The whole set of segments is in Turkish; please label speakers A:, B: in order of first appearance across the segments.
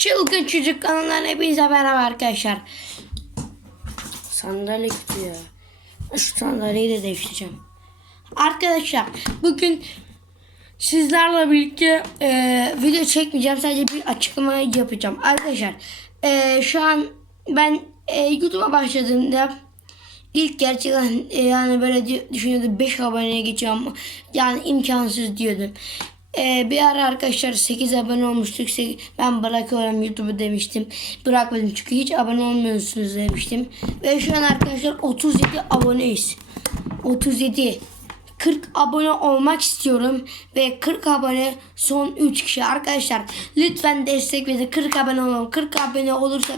A: Çılgın Çocuk kanalından hepinize merhaba arkadaşlar. Sandalye kötü. Şu sandalyeyi de değiştireceğim. Arkadaşlar bugün sizlerle birlikte e, video çekmeyeceğim. Sadece bir açıklama yapacağım. Arkadaşlar e, şu an ben e, YouTube'a başladığımda ilk gerçekten e, yani böyle düşünüyordum 5 aboneye geçeceğim. Yani imkansız diyordum. E, bir ara arkadaşlar 8 abone olmuştuk. Sek- Ben bırakıyorum YouTube'u demiştim. Bırakmadım çünkü hiç abone olmuyorsunuz demiştim. Ve şu an arkadaşlar 37 aboneyiz. 37. 40 abone olmak istiyorum ve 40 abone son 3 kişi arkadaşlar lütfen destek verin 40 abone olalım 40 abone olursak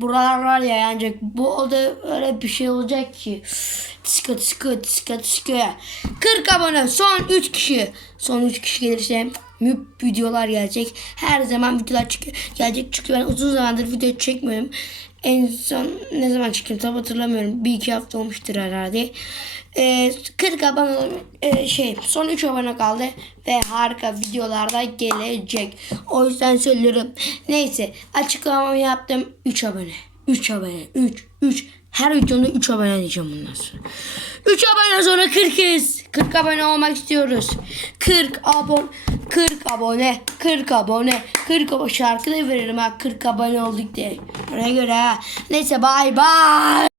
A: buralar var ya yani bu o da öyle bir şey olacak ki tıskı tıskı tıskı tıskı 40 abone son 3 kişi son 3 kişi gelirse müp videolar gelecek her zaman videolar çıkıyor gelecek çünkü ben uzun zamandır video çekmiyorum en son ne zaman çıktım tam hatırlamıyorum bir iki hafta olmuştur herhalde ee, 40 abone e, şey son 3 abone kaldı ve harika videolarda gelecek. O yüzden söylüyorum. Neyse açıklamamı yaptım. 3 abone. 3 abone. 3 3 her videomda 3 abone diyeceğim bundan sonra. 3 abone sonra 40'ız. 40 abone olmak istiyoruz. 40 abone 40 abone 40 abone 40 abone şarkı da veririm ha 40 abone olduk diye. Ona göre ha. Neyse bay bay.